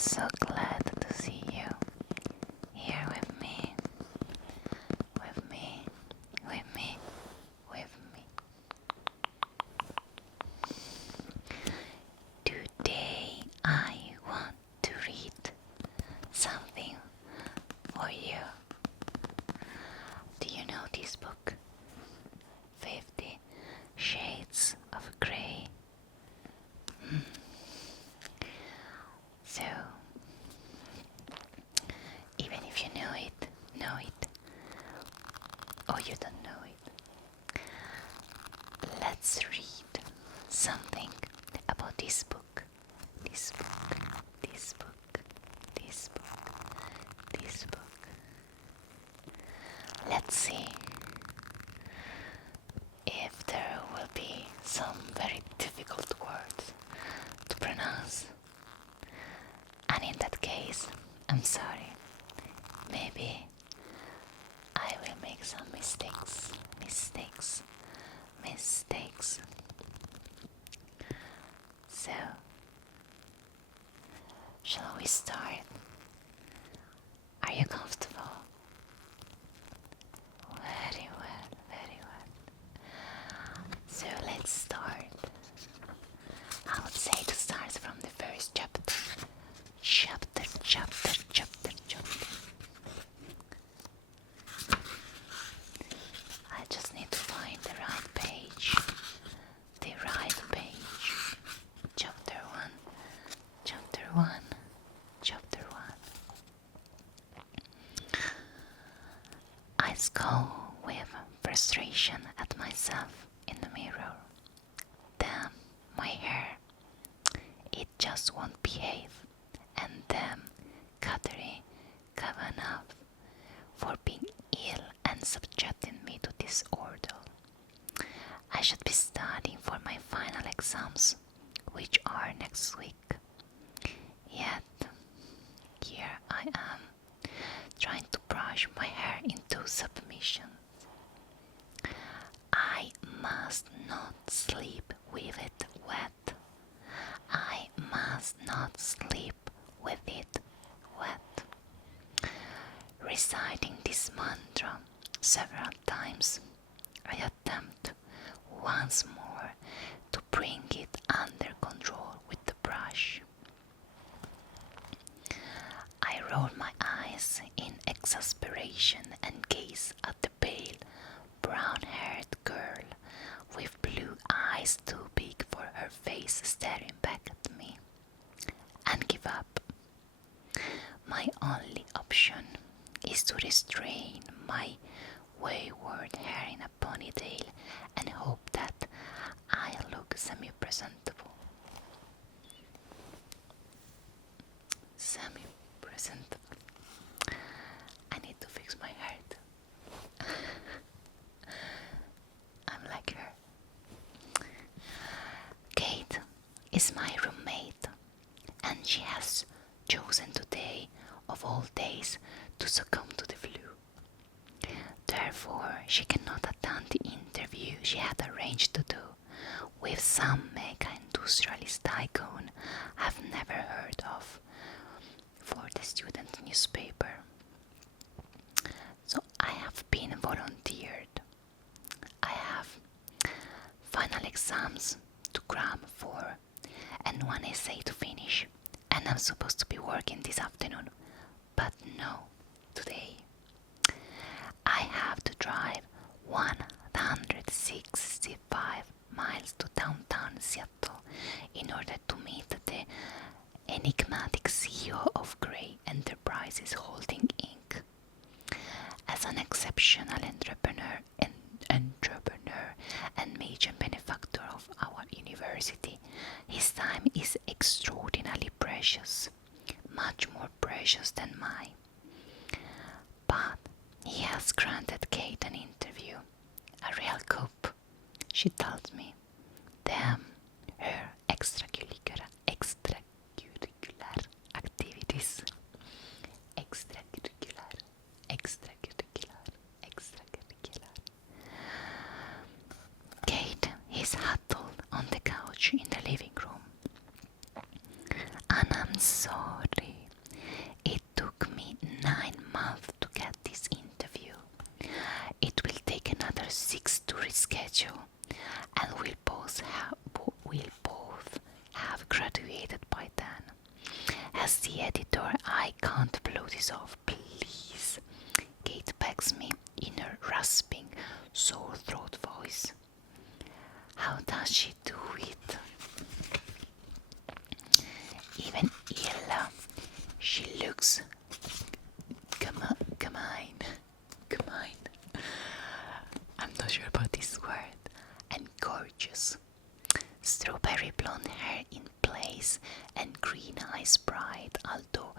so glad to see you here with me, with me, with me, with me. Today I want to read something for you. Do you know this book? 50 Shades of Grey. So, even if you know it, or you don't know it, let's read something about this book, this book, this book, this book, this book. Let's see if there will be some very difficult words to pronounce. And in that case, I'm sorry. Maybe I will make some mistakes. So, shall we start? Are you comfortable? Very well, very well. So let's start. I would say to start from the first chapter. Chapter. I just need to find the right page. Chapter 1. I scowl with frustration at myself in the mirror. Damn, my hair. It just won't behave. And damn, Kateri Kavanagh for being ill and subjecting me to this ordeal. I should be studying for my final exams, which are next week. Yet, here I am, trying to brush my hair into submission. I must not sleep with it wet. I must not sleep with it wet. Reciting this mantra several times, I attempt once more to bring it under control with the brush. I roll my eyes in exasperation and gaze at the pale, brown-haired girl with blue eyes too big for her face staring back at me, and give up. My only option is to restrain my wayward hair in a ponytail and hope that I look semi-presentable. I need to fix my hair too. I'm like her. Kate is my roommate, and she has chosen today, of all days, to succumb to the flu. Therefore, she cannot attend the interview she had arranged to do with some mega industrialist tycoon I've never heard of for the student newspaper. So I have been volunteered. I have final exams to cram for and one essay to finish, and I'm supposed to be working this afternoon, but no, today. I have to drive 165 miles to downtown Seattle in order to meet the enigmatic CEO of Grey Enterprises Holding Inc. As an exceptional entrepreneur and major benefactor of our university, his time is extraordinarily precious, much more precious than mine. But he has granted Kate an interview, a real coup, she told me. Damn, her extracurricular activities. Extracurricular. Kate is huddled on the couch in the living room. And I'm sorry. month to get this interview. It will take another 6 to reschedule, and we'll both have graduated by then. As the editor, I can't blow this off, please. Kate begs me in her rasping, sore throat voice. How does she do it? Even Ella, she looks Gemein. I'm not sure about this word. And gorgeous. Strawberry blonde hair in place and green eyes bright, although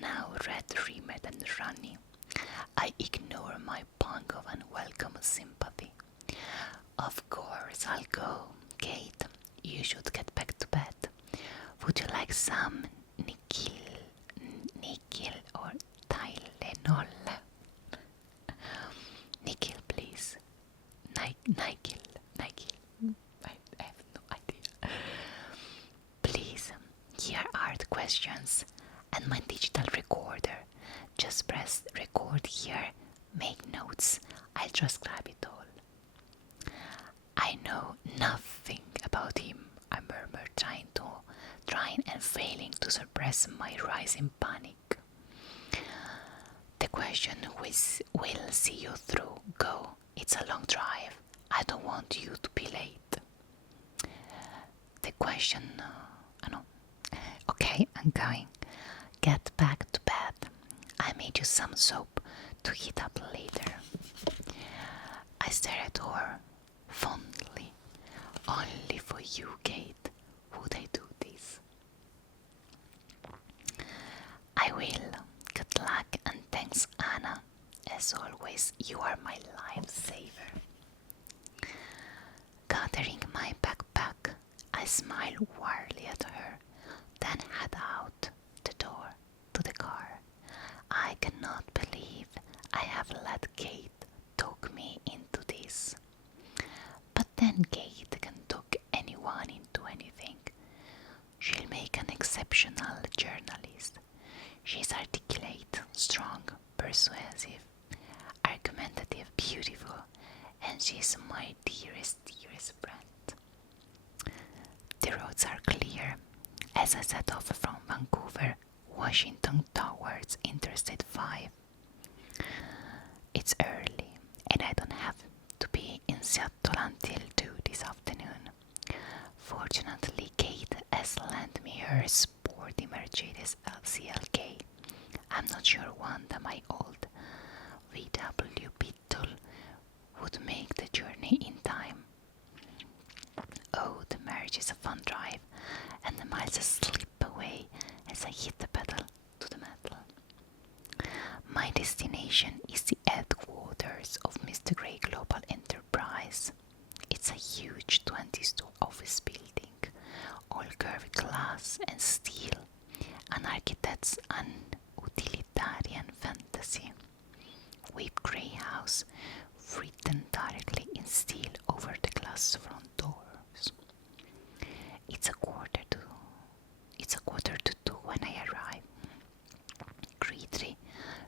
now red rimmed and runny. I ignore my pang of unwelcome sympathy. Of course I'll go, Kate. You should get back to bed. Would you like some Nikil or Tylenol? Nikil, please. Nikil. I have no idea. Please, here are the questions and my digital recorder. Just press record here, make notes. I'll transcribe it all. I know nothing about him, I murmured, trying and failing to suppress my rising panic. The question will see you through. Go. It's a long drive. I don't want you to be late. The question... no. Okay, I'm going. Get back to bed. I made you some soap to heat up later. I stare at her fondly. Only for you, Kate, would I do this. I will. Good luck and thanks, Anna. As always, you are my lifesaver. Gathering my backpack, I smile warmly at her, then head out the door to the car. I cannot believe I have let Kate talk me into this. But then Kate can talk anyone into anything. She'll make an exceptional journalist. She's articulate, strong, persuasive, argumentative, beautiful, and she's my dearest friend. The roads are clear as I set off from Vancouver, Washington towards Interstate 5. It's early and I don't have to be in Seattle until 2 this afternoon. Fortunately, Kate has lent me her sporty Mercedes CLK. I'm not sure one that my old VW Beetle would make the journey in time. Oh, the marriage is a fun drive, and the miles slip away as I hit the pedal to the metal. My destination is the headquarters of Mr. Gray Global Enterprise. It's a huge 20-story office building, all curved glass and steel, an architect's utilitarian fantasy. Whipped grey house written directly in steel over the glass front doors. It's a quarter to 2 when I arrive. Greatly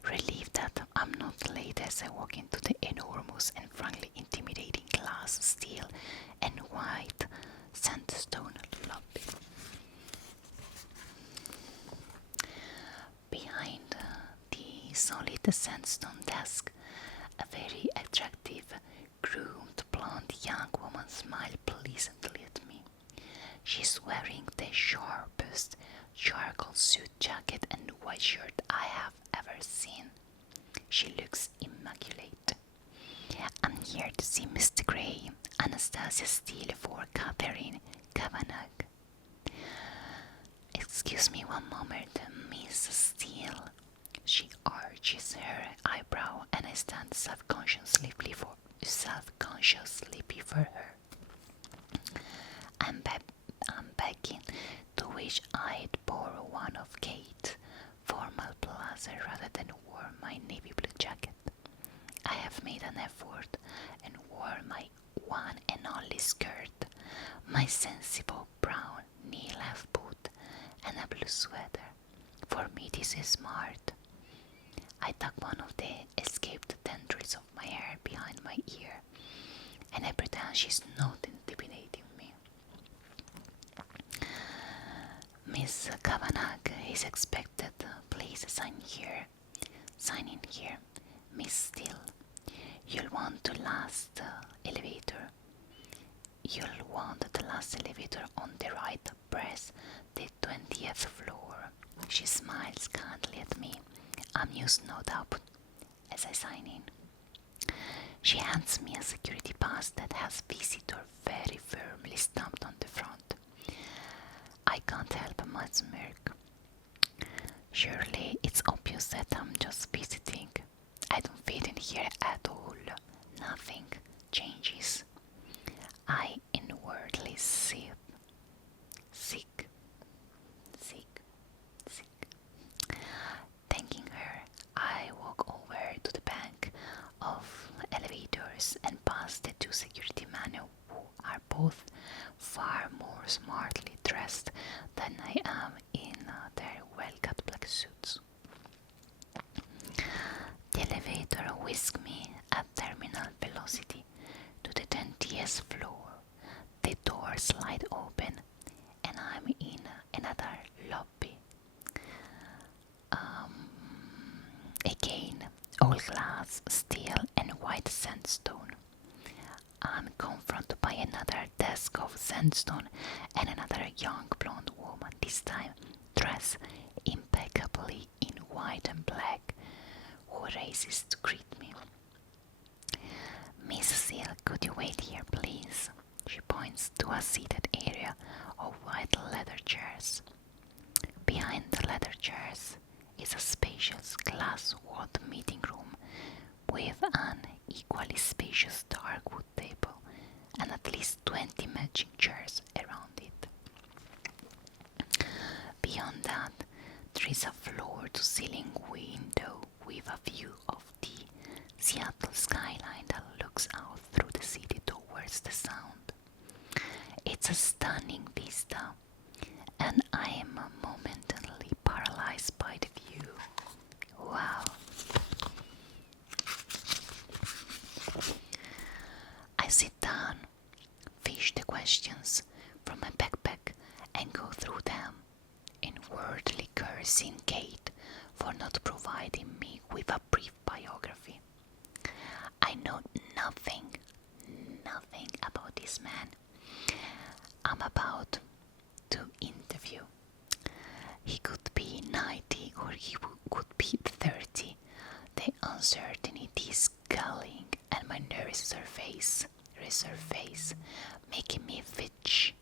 relieved that I'm not late as I walk into the enormous and frankly intimidating glass, steel, and white sandstone lobby. Behind the solid sandstone desk, a very attractive, groomed blonde young woman smiled pleasantly at me. She's wearing the sharpest charcoal suit jacket and white shirt I have ever seen. She looks immaculate. I'm here to see Mr. Gray, Anastasia Steele for Catherine Kavanagh. Excuse me one moment, Miss Steele. She arches her eyebrow and I stand self-consciously before her. I'm begging to wish I'd borrow one of Kate's formal blazer rather than wear my navy blue jacket. I have made an effort and wore my one and only skirt, my sensible brown knee-length boot, and a blue sweater. For me this is smart. I tuck one of the escaped tendrils of my hair behind my ear, and I pretend she's not intimidating me. Miss Kavanagh is expected. Please sign here. Sign in here. Miss Steele. You'll want the last elevator. You'll want the last elevator on the right. Press the 20th floor. She smiles kindly at me, amused no doubt, as I sign in. She hands me a security pass that has visitor very firmly stamped on the front. I can't help my smirk. Surely it's obvious that I'm just visiting. I don't fit in here at all. Nothing changes. I inwardly sick, sick, sick, sick. Thanking her, I walk over to the bank of elevators and past the two security men who are both far more smartly dressed than I am in their well-cut black suits. The elevator whisks me at terminal velocity to the 20th floor. The doors slide open and I'm in another lobby. Again, all glass, steel and white sandstone. I'm confronted by another desk of sandstone and another young blonde woman, this time dressed impeccably in white and black, who raises to greet me. Miss Steele, could you wait here, please? She points to a seated area of white leather chairs. Behind the leather chairs is a spacious glass-walled meeting room with an equally spacious dark wood table and at least 20 matching chairs around it. Beyond that, there is a floor-to-ceiling window with a view of the Seattle skyline that looks out through the city towards the Sound. It's a stunning vista, and I am momentarily paralyzed by the view. Wow. I sit down, fish the questions from my backpack and go through them, inwardly cursing Kate for not providing me with a brief biography. I know nothing about this man I'm about to interview. He could be 90 or he could be 30. The uncertainty is galling and my nerves resurface, making me fidge.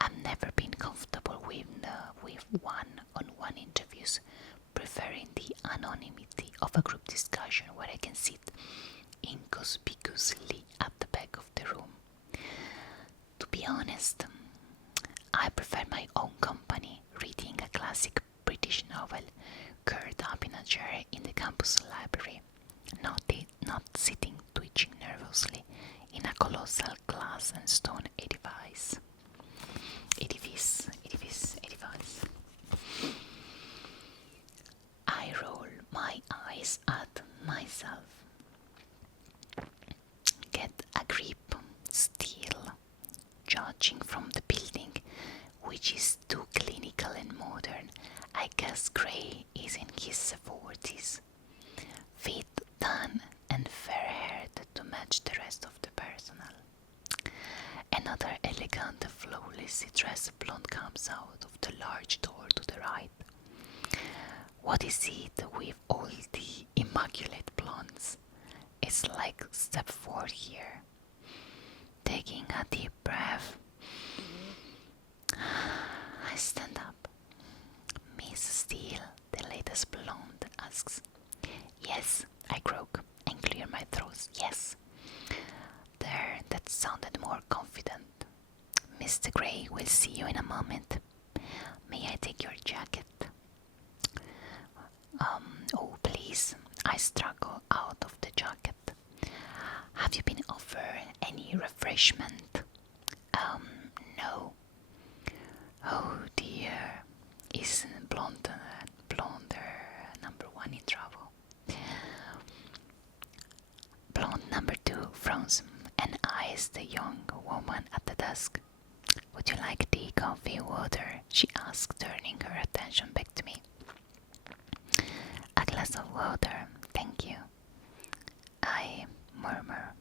I've never been comfortable with one-on-one interviews, preferring the anonymity of a group discussion where I can sit inconspicuously at the back of the room. To be honest, I prefer my own company, reading a classic British novel, curled up in a chair in the campus library, not sitting twitching nervously in a colossal glass and stone edifice. I roll my eyes at myself. Get a grip, still, judging from the building, which is too clinical and modern. I guess Gray is in his 40s. Fit, tan, and fair-haired to match the rest of the personnel. Another elegant, flawlessly dressed blonde comes out of the large door to the right. What is it with all the immaculate blondes? It's like step 4 here. Taking a deep breath, I stand up. Miss Steele, the latest blonde, asks. Yes, I croak and clear my throat. Yes. There, that sounded more confident. Mr. Gray will see you in a moment. May I take your jacket? Oh, please. I struggle out of the jacket. Have you been offered any refreshment? No. Oh dear. Is blonde number 1 in trouble? noticed the young woman at the desk. Would you like tea, coffee, water? She asked, turning her attention back to me. A glass of water, thank you, I murmur.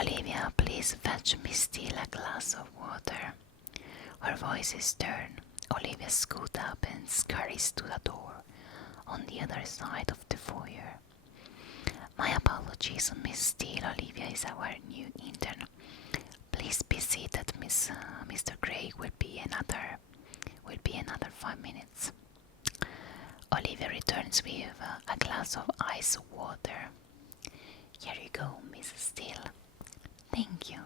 Olivia, please fetch me still a glass of water. Her voice is stern. Olivia scoots up and scurries to the door on the other side of the foyer. My apologies, Miss Steele. Olivia is our new intern. Please be seated, Mr. Gray will be another 5 minutes. Olivia returns with a glass of ice water. Here you go, Mrs. Steele. Thank you.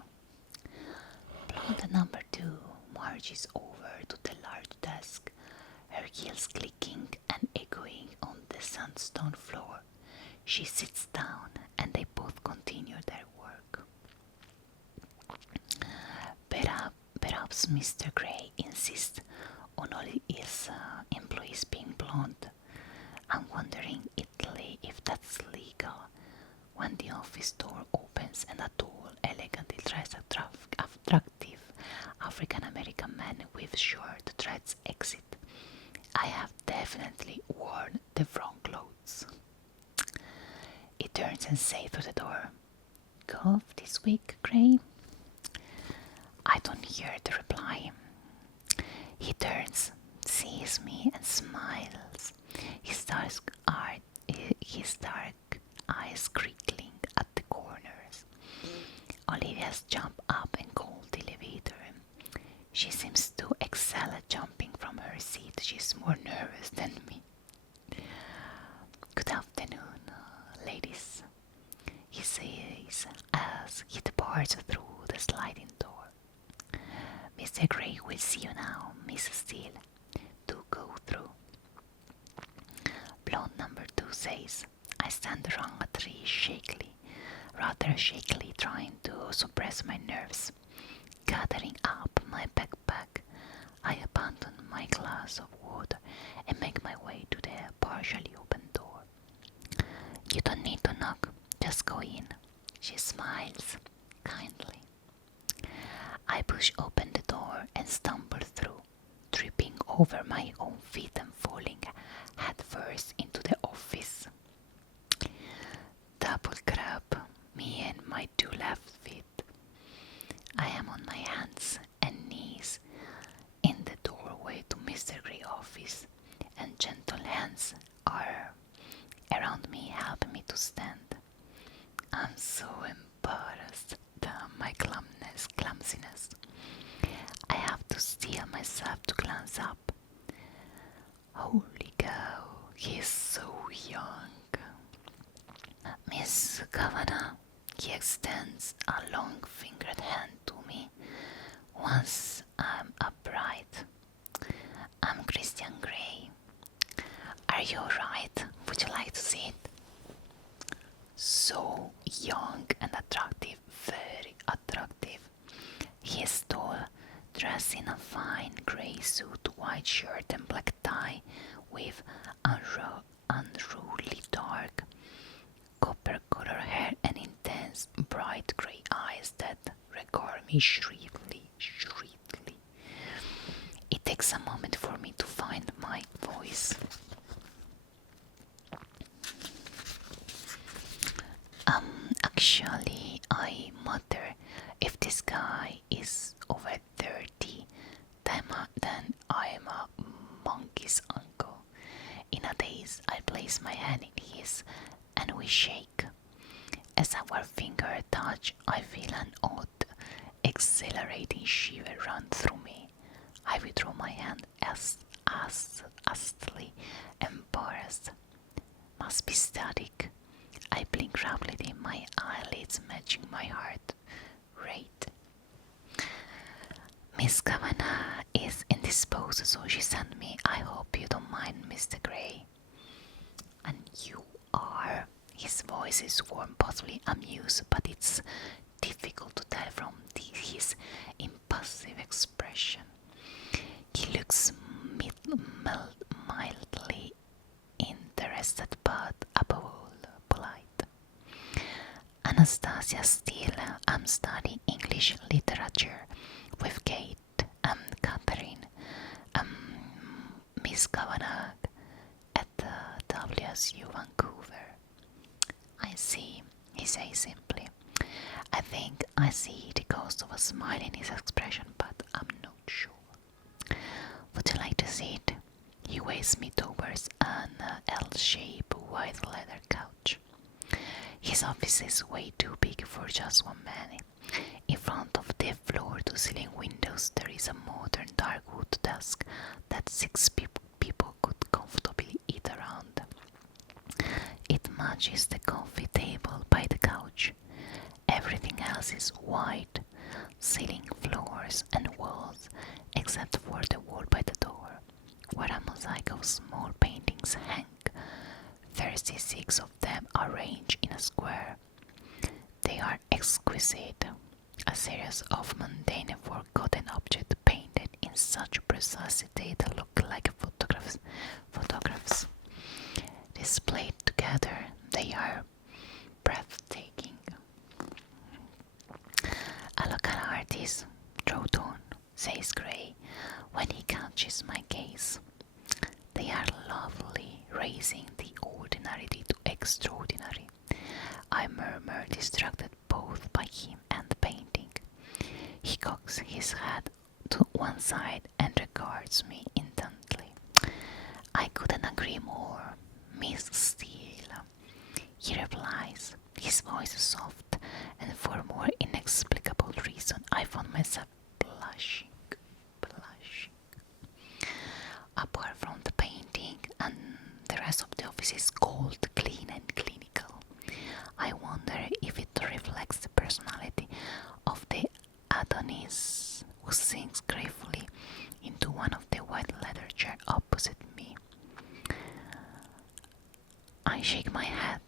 Blonde number 2 marches over to the large desk, her heels clicking and echoing on the sandstone floor. She sits down and they both continue their work. Perhaps Mr. Gray insists on all his employees being blonde. I'm wondering, Italy, if that's legal. When the office door opens and a tall, elegantly dressed, attractive African-American man with short dreads exit, I have definitely worn the wrong clothes. He turns and says through the door, "Go off this week, Gray?" I don't hear the reply. He turns, sees me and smiles, his dark eyes crinkling at the corners. Olivia's jumped up and called the elevator. She seems to excel at jumping from her seat. She's more nervous than me. Good afternoon, ladies, he says as he departs through the sliding door. Mr. Gray will see you now, Mrs. Steele. Do go through. Blonde number 2 says. I stand around a tree rather shakily, trying to suppress my nerves. Gathering up my backpack, I abandon my glass of water and make my way to the partially open door. You don't need to knock, just go in. She smiles kindly. I push open the door and stumble through, tripping over my own feet and falling headfirst into the office. Double grab, me and my 2 left feet. I am on my hands and knees in the doorway to Mr. Gray's office, and gentle hands are around me, helping me to stand. I'm so embarrassed at my clumsiness. I have to steel myself to glance up. Holy cow, he's so young. Miss Kavanagh, he extends a long-fingered hand to me. Once I'm upright. I'm Christian Grey. Are you alright? Would you like to see it? So young and attractive, very attractive. He is tall, dressed in a fine grey suit, white shirt and black tie, with unruly dark copper-color hair and intense bright grey eyes that regard me shrewdly. It takes a moment for me to find my voice. Actually, I mutter, if this guy is over 30, then I'm a monkey's uncle. In a daze, I place my hand in his and we shake. As our fingers touch, I feel an odd, exhilarating shiver run through me. I withdraw my hand as hastily, embarrassed. Must be static. I blink rapidly, my eyelids matching my heart rate. Miss Kavanagh is indisposed, so she sent me. I hope you don't mind, Mr. Gray. And you are. His voice is warm, possibly amused, but it's difficult to tell from his impassive expression. He looks mildly interested, but above all polite. Anastasia still. I'm studying English literature with Kate and Catherine, Miss Kavanagh at the WSU Vancouver. I see, he says simply. I think I see the ghost of a smile in his expression, but I'm not sure. Would you like to see it? He waves me towards an L-shaped white leather couch. His office is way too big for just one man. In front of the floor-to-ceiling windows there is a modern dark wood desk that six people could comfortably eat around. It matches the coffee table by the couch. Everything else is white, ceiling, floors and walls, except for the wall by the door, where a mosaic of small paintings hang. 36 of them are arranged in a square. They are exquisite, a series of mundane and forgotten objects painted in such precise detail they look like photographs. Displayed together, they are breathtaking. A local artist, wrote on, says Gray, when he catches my gaze. They are lovely, raising the ordinary to extraordinary. I murmur, distracted both by him and the painting. He cocks his head to one side and regards me intently. I couldn't agree more, Miss Steele, he replies, his voice soft, and for a more inexplicable reason I found myself blushing. Apart from the painting, and the rest of the office is cold, clean and clinical. I wonder if it reflects the personality of the Adonis who sinks gratefully into one of the white leather chairs opposite me. I shake my head,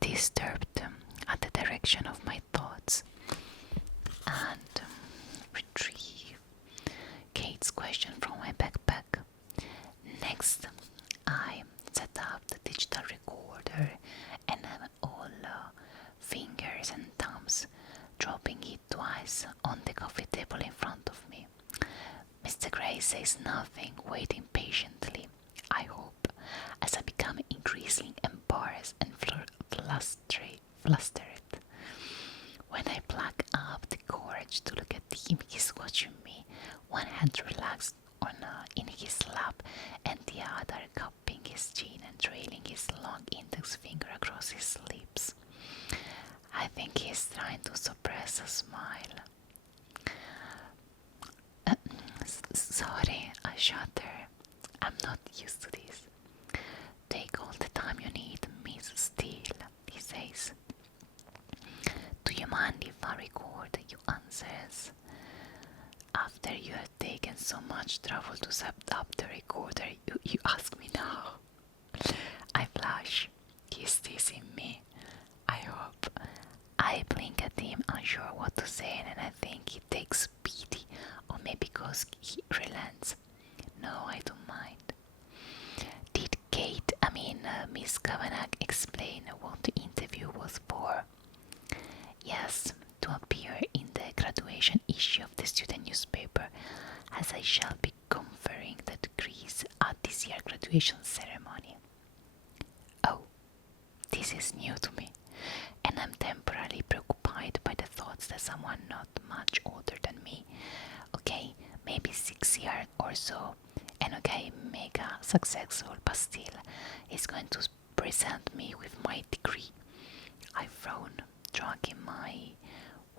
disturbed at the direction of my thoughts, and retrieve Kate's question from my backpack. Next, I set up the digital recorder and have all fingers and thumbs, dropping it twice on the coffee table in front of me. Mr. Gray says nothing, waiting patiently, I hope, as I become increasingly embarrassed and flustered. When I pluck up the courage to look at him, he's watching me, one hand relaxed in his lap and the other cupping his chin and trailing his long index finger across his lips. I think he's trying to suppress a smile. Sorry, I shudder. I'm not used to this. Take all the time you need, Miss Steele, he says. Do you mind if I record? You answers. After you have taken so much trouble to set up the recorder, you ask me now. I blush. He's teasing me. I hope. I blink at him, unsure what to say, and I think he takes pity on me because he relents. No, I don't mind. Did Miss Kavanagh explain what the interview was for? Yes, to appear in the graduation issue of the student newspaper, as I shall be conferring the degrees at this year's graduation ceremony. Oh, this is new to me, and I'm temporarily preoccupied by the thoughts that someone not much older than me, okay, maybe 6 years or so, and okay, mega successful, but still, is going to present me with my degree. I frown, dragging my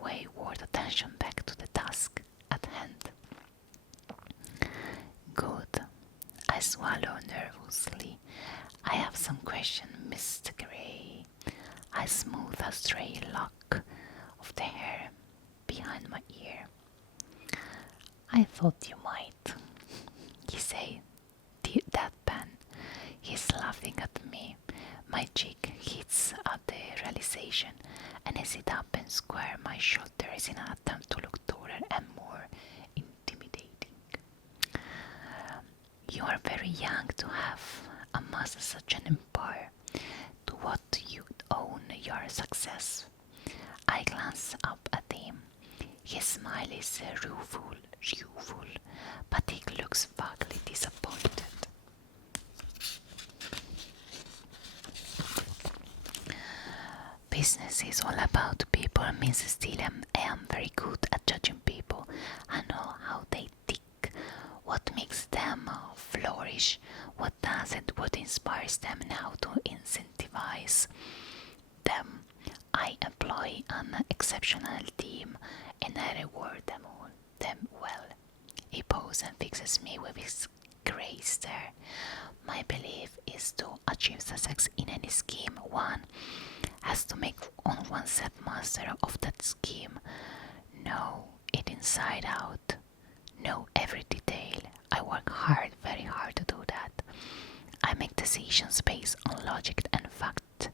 wayward attention back to the task at hand. Good. I swallow nervously. I have some question, Mr. Gray. I smooth a stray lock of the hair behind my ear. I thought you might, he said, that pen. He's laughing at me. My cheek hits at the realization, and I sit up and square my shoulders in an attempt to look taller and more intimidating. You are very young to have amassed such an empire. To what you own your success, I glance up at him. His smile is rueful, but he looks vaguely disappointed. Business is all about people, Mrs. Steele. I am very good at judging people. I know how they tick, what makes them flourish, what doesn't, what inspires them, and how to incentivize them. I employ an exceptional team and I reward them well. He pauses and fixes me with his grey stare. My belief is to achieve success in any scheme, one has to make on oneself master of that scheme. Know it inside out. Know every detail. I work hard, very hard to do that. I make decisions based on logic and fact.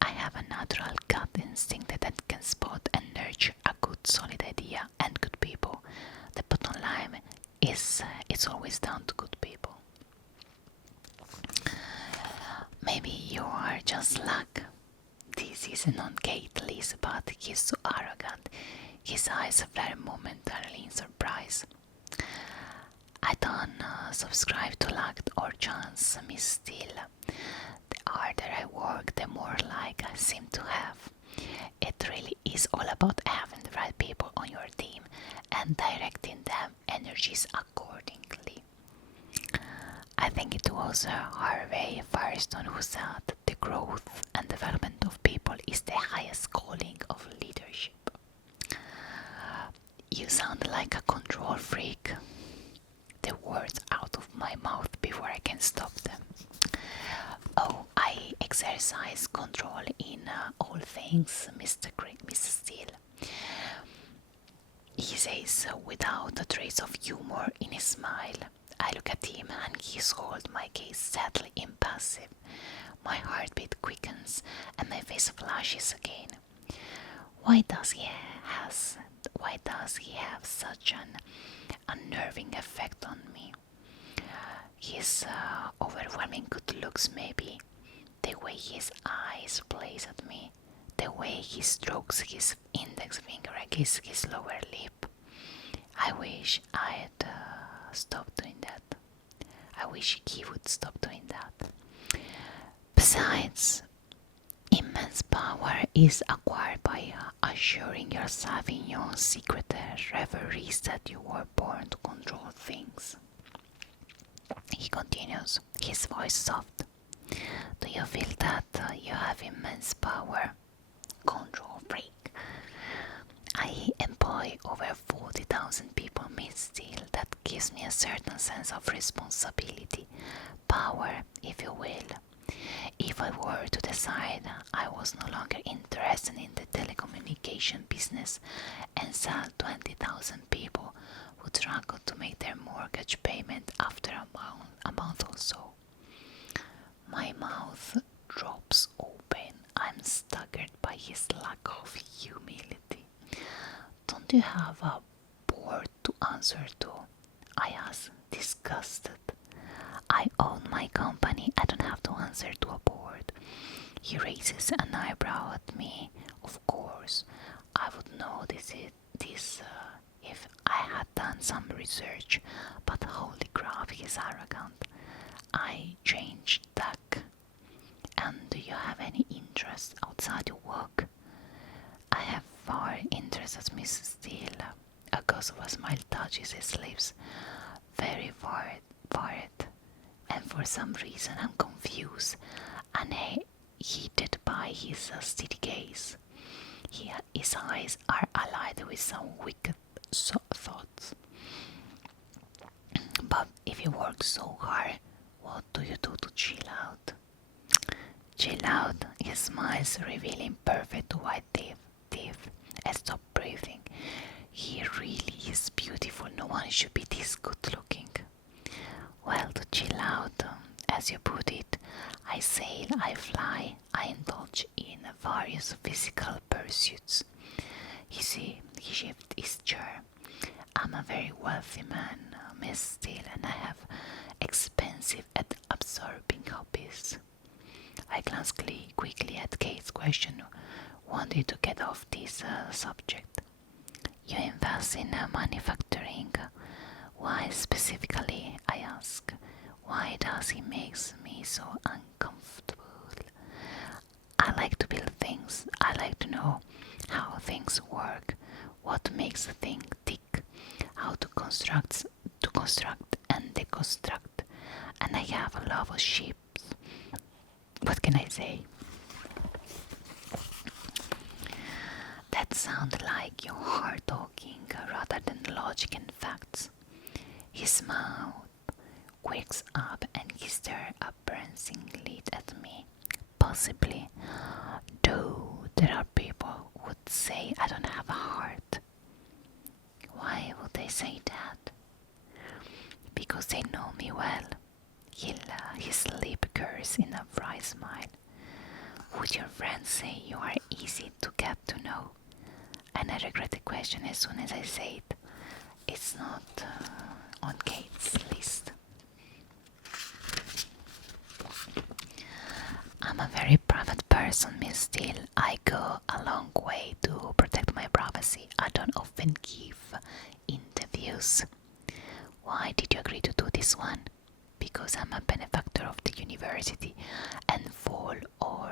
I have a natural gut instinct that can spot and nurture a good solid idea and good people. The bottom line is it's always down to good people. Maybe you are just luck. This is not Gately's, but he's so arrogant. His eyes flare momentarily in surprise. I don't subscribe to luck or chance, Miss Steele. The harder I work, the more luck I seem to have. It really is all about having the right people on your team and directing them energies accordingly. I think it was Harvey Firestone who said the growth and development of people is the highest calling of leadership. You sound like a control freak. The words out of my mouth before I can stop them. Oh, I exercise control in all things, Mr. Steele. He says without a trace of humor in his smile. I look at him and he holds my gaze sadly impassive. My heartbeat quickens and my face flashes again. Why does he have such an unnerving effect on me? His overwhelming good looks, maybe. The way his eyes blaze at me. The way he strokes his index finger against his lower lip. I wish I'd stopped doing that. I wish he would stop doing that. Besides, immense power is acquired by assuring yourself in your secret reveries that you were born to control things. He continues, his voice soft. Do you feel that you have immense power? Control freak. I employ over 40,000 people, Miss Steele. That gives me a certain sense of responsibility, power, if you will. If I were to decide I was no longer interested in the telecommunication business and sell 20,000 people who struggle to make their mortgage payment after a month or so. My mouth drops open. I'm staggered by his lack of humility. Don't you have a board to answer to? I ask, disgusted. I own my company. I don't have to answer to a board. He raises an eyebrow at me. Of course, I would know this if I had done some research, but holy crap, he's arrogant. I changed tack. And do you have any interest outside your work? I have far interest, as Mrs. Steele. A ghost of a smile touches his lips. Very far, and for some reason I'm confused and heated by his steady gaze. His eyes are alight with some wicked thoughts. But if you work so hard, what do you do to chill out? Chill out, he smiles, revealing perfect white teeth. I stop breathing. He really is beautiful. No one should be this good looking. Well, to chill out, as you put it, I sail, I fly, I indulge in various physical pursuits. He shifts his chair. I'm a very wealthy man, Miss Steele, and I have expensive and absorbing hobbies. I glance quickly at Kate's question. wanted to get off this subject. You invest in manufacturing. Why specifically, I ask? Why does it make me so uncomfortable? I like to build things. I like to know how things work, what makes a thing tick, how to construct and deconstruct. And I have a love of ships. What can I say? That sounds like your heart talking rather than logic and facts. His mouth quirks up and he stares apprehensively at me. Possibly, though there are people who would say I don't have a heart. Why would they say that? Because they know me well. His lip curls in a wry smile. Would your friends say you are easy to get to know? And I regret the question as soon as I say it. It's not on Kate's list. I'm a very private person, Miss Steele. I go a long way to protect my privacy. I don't often give interviews. Why did you agree to do this one? Because I'm a benefactor of the university, and for all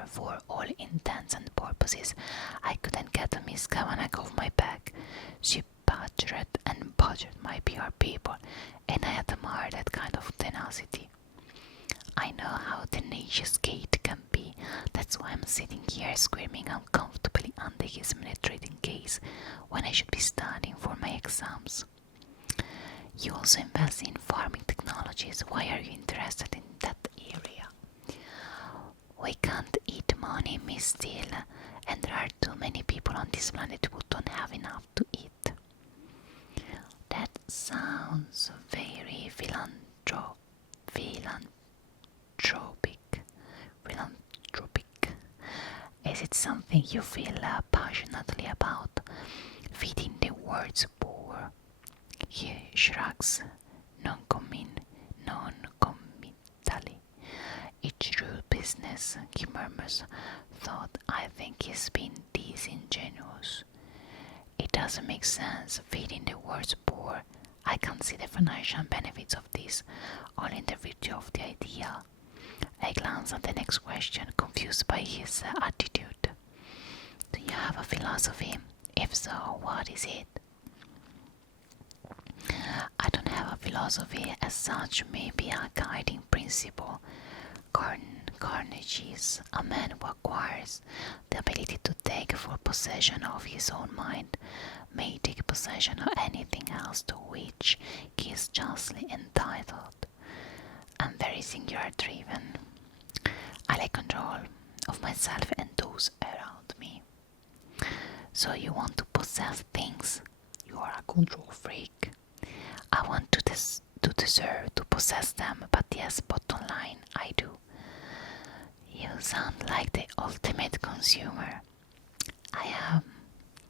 intents and purposes, I couldn't get a Miss Kavanagh off my back. She badgered and badgered my PR people, and I admire that kind of tenacity. I know how tenacious Kate can be. That's why I'm sitting here screaming uncomfortably under his penetrating gaze when I should be studying for my exams. You also invest in farming technologies. Why are you interested in that area? We can't eat money, Miss Steele, and there are too many people on this planet who don't have enough to eat. That sounds very philanthropic. Is it something you feel passionately about? Feeding the world's poor? He shrugs non-committally. It's true business, he murmurs. Thought I think he's been disingenuous. It doesn't make sense feeding the world's poor. I can see the financial benefits of this, all in the virtue of the idea. I glance at the next question, confused by his attitude. Do you have a philosophy? If so, what is it? I don't have a philosophy as such, maybe a guiding principle. Carnegie, a man who acquires the ability to take full possession of his own mind, may take possession of anything else to which he is justly entitled. I'm very singular driven. I like control of myself and those around me. So you want to possess things? You are a control freak. I want to deserve to possess them, but yes, bottom line, I do. You sound like the ultimate consumer. I am.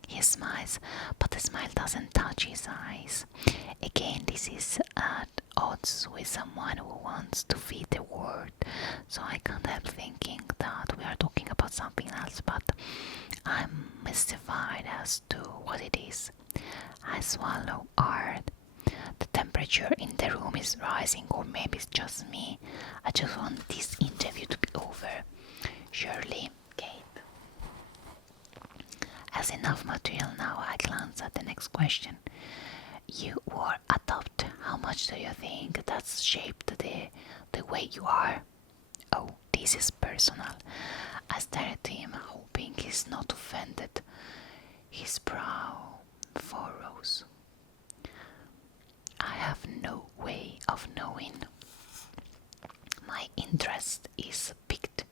He smiles, but the smile doesn't touch his eyes. Again, this is at odds with someone who wants to feed the world, so I can't help thinking that we are talking about something else, but I'm mystified as to what it is. I swallow hard. The temperature in the room is rising, or maybe it's just me. I just want this interview to be over. Surely, Kate has enough material now. I glance at the next question. You were adopted. How much do you think that's shaped the way you are? Oh, this is personal. I stare at him, hoping he's not offended. His brow furrows. I have no way of knowing. My interest is piqued.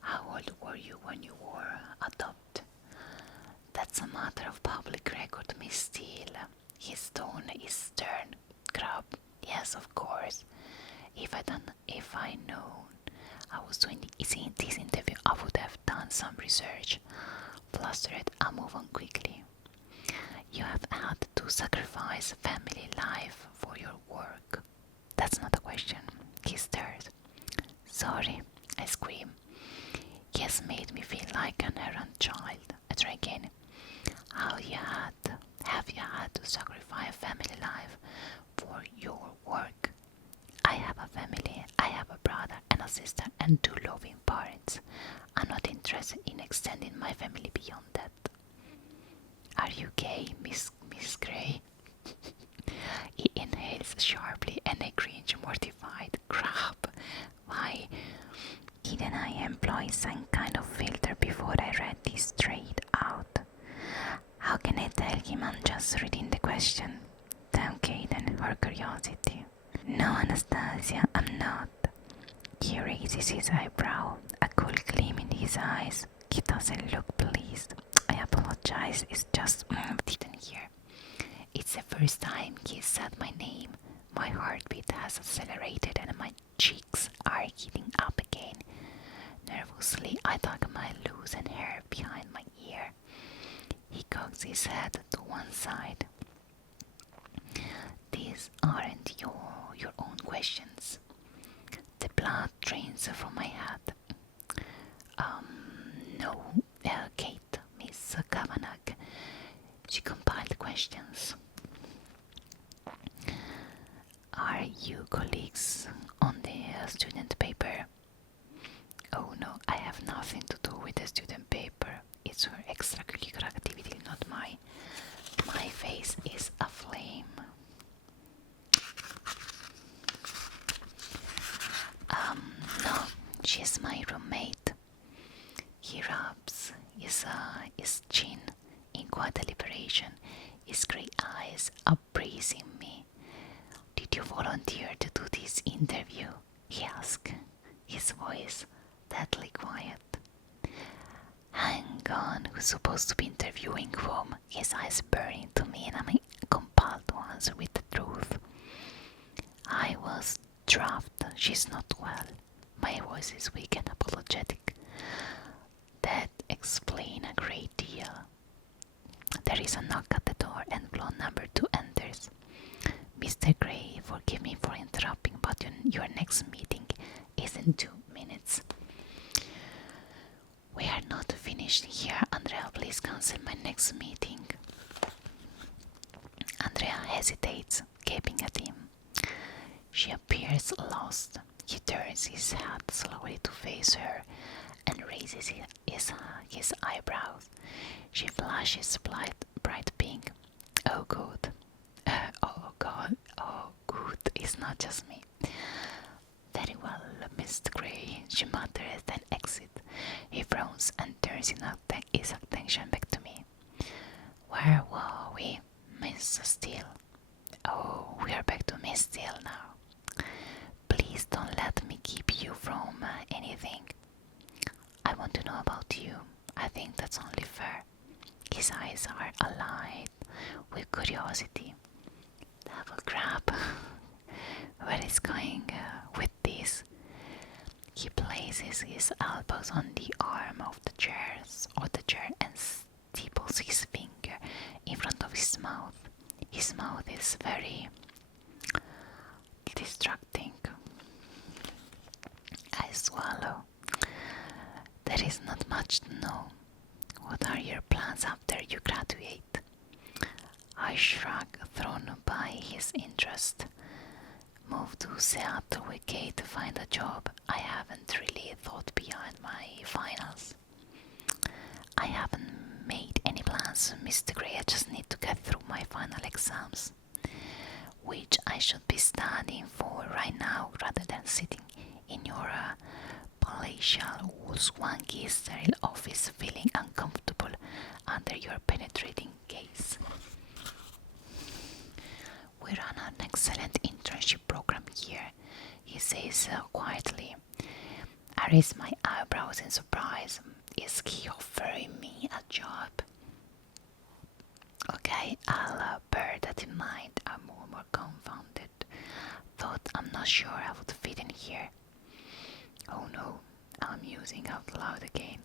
How old were you when you were adopted? That's a matter of public record, Miss Steele. His tone is stern. Grub. Yes, of course. If I known I was doing this interview, I would have done some research. Flustered, I move on quickly. You have had to sacrifice family life for your work. That's not a question. He stares. Sorry, I scream. He has made me feel like an errant child, a Anastasia again. Have you had to sacrifice family life for your work? I have a family. I have a brother and a sister and two loving parents. I'm not interested in extending my family beyond that. Are you gay, Miss Gray? He inhales sharply and I cringe mortified. Crap! Why didn't I employ some kind of filter before I read this straight out? How can I tell him I'm just reading the question? Damn Caden, her curiosity. No, Anastasia, I'm not. He raises his eyebrow, a cool gleam in his eyes. He doesn't look pleased. I apologize, it's just didn't hear. It's the first time he said my name. My heartbeat has accelerated and my cheeks are heating up again. Nervously, I tug my loosened hair behind my ear. He cocks his head to one side. These aren't your own questions. The blood drains from my head. No, Kate, Miss Kavanagh. She compiled questions. Are you colleagues on the student paper? Oh no, I have nothing to do with the student paper. It's her extracurricular activity, not mine. My face is aflame. No, she's my roommate. He rubs his chin in quiet deliberation, his grey eyes appraising me. Did you volunteer to do this interview? He asked, his voice deadly quiet. Hang on, who's supposed to be interviewing whom? His eyes burning to me and I'm compelled to answer with the truth. I was drafted. She's not well. My voice is weak and apologetic. That explains a great deal. There is a knock at the door and blonde number 2 enters. Mr. Gray, forgive me for interrupting, but your next meeting is in 2 minutes. We are not finished here, Andrea. Please cancel my next meeting. Andrea hesitates, gaping at him. She appears lost. He turns his head slowly to face her and raises his eyebrows. She flashes bright pink. Oh good. Oh God. Oh good. It's not just me. Very well, Mr. Gray, she mutters, then exits. He frowns and turns his attention back to me. Where were we, Miss Steele? Oh, we are back to Miss Steele now. Please don't let me keep you from anything. I want to know about you. I think that's only fair. His eyes are alight with curiosity. Devil crap. Where is going with this? He places his elbows on the arm of the chair and steeples his finger in front of his mouth. His mouth is very distracting. I swallow. There is not much to know. What are your plans after you graduate? I shrug, thrown by his interest. Move to Seattle with Kate to find a job. I haven't really thought beyond my finals. I haven't made any plans, Mr. Gray. I just need to get through my final exams, which I should be studying for right now rather than sitting in your palatial, swanky, sterile office feeling uncomfortable under your penetrating gaze. We run an excellent internship program here, he says quietly. I raise my eyebrows in surprise. Is he offering me a job? Okay, I'll bear that in mind. I'm more confounded. Thought I'm not sure I would fit in here. Oh no, I'm musing out loud again.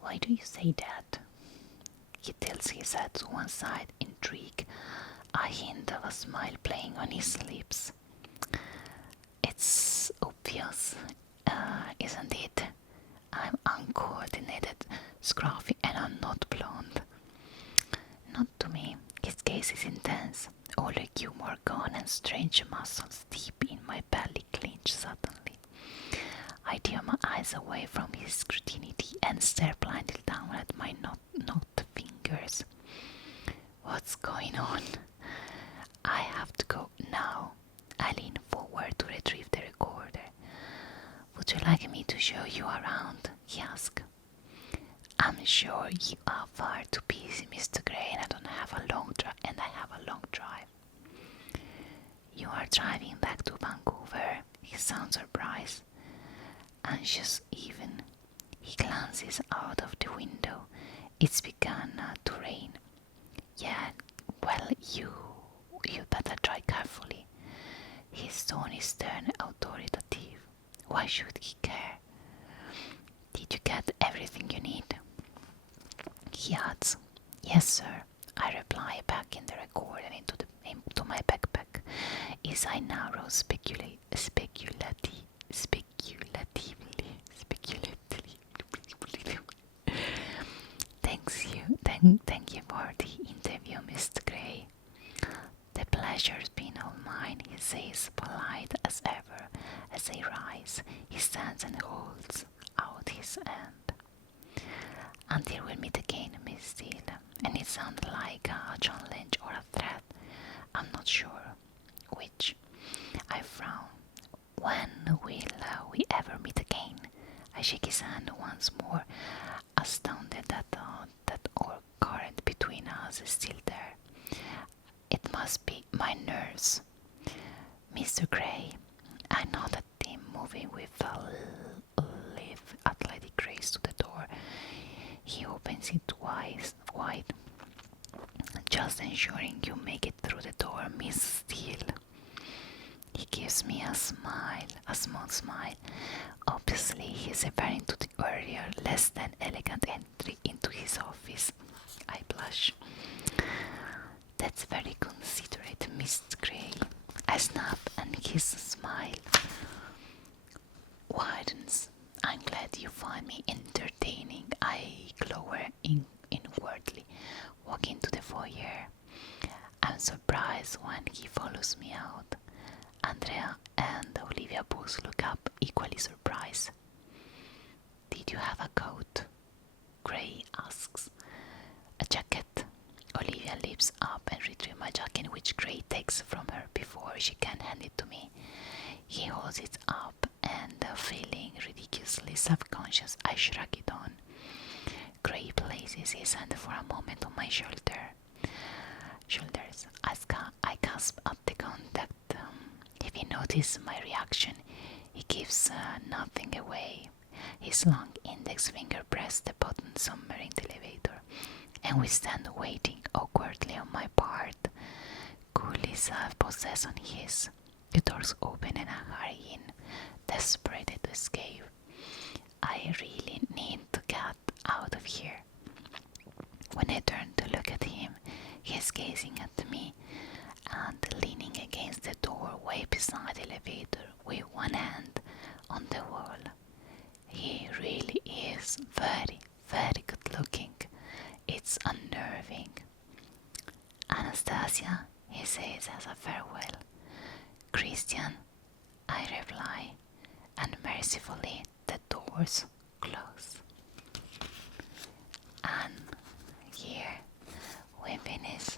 Why do you say that? He tilts his head to one side, intrigue, a hint of a smile playing on his lips. It's obvious, isn't it? I'm uncoordinated, scruffy, and I'm not blonde. Not to me. His gaze is intense. All the humor gone and strange muscles deep in my belly clench suddenly. I tear my eyes away from his scrutiny and stare blindly down at my not fingers. What's going on? I have to go now. I lean forward to retrieve the recorder. Would you like me to show you around? He asked. I'm sure you are far too busy, Mr. Gray, and I have a long drive. You are driving back to Vancouver. He sounds surprised, anxious even. He glances out of the window. It's begun to rain. Yeah, well, you better drive carefully. His tone is stern, authoritative. Why should he care? Did you get everything you need? He adds, yes, sir. I reply back in the recorder into my backpack as I narrow speculatively. Thank you for the interview, Mr. Gray. The pleasure's been all mine, he says, polite as ever. As I rise, he stands and holds out his hand. Until we meet again, Miss Steele. And it sounded like a challenge or a threat. I'm not sure which. I frown. When will we ever meet again? I shake his hand once more, astounded that our current between us is still there. It must be my nerves. Mr. Gray, I nod at him, moving with a lithe, athletic grace to the door. He opens it wide, just ensuring you make it through the door, Miss Steele. He gives me a small smile. Obviously, he's referring to the earlier, less than elegant entry into his office. I blush. That's very considerate, Miss Gray. I snap, and his smile widens. I'm glad you find me entertaining. I glower inwardly, walk into the foyer. I'm surprised when he follows me out. Andrea and Olivia both look up, equally surprised. Did you have a coat? Gray asks. A jacket. Olivia lifts up and retrieves my jacket, which Gray takes from her before she can hand it to me. He holds it up, and feeling ridiculously self-conscious, I shrug it on. Gray places his hand for a moment on my shoulders. I gasp at the contact. If he notices my reaction, he gives nothing away. His long index finger presses the button somewhere in the elevator, and we stand waiting awkwardly on my part, coolly self-possessed on his. The doors open and I hurry in, desperate to escape. I really need to get out of here. When I turn to look at him, he is gazing at me and leaning against the doorway beside the elevator with one hand on the wall. He really is very, very good looking. It's unnerving. Anastasia, he says as a farewell. Christian, I reply, and mercifully the doors close. And here we finish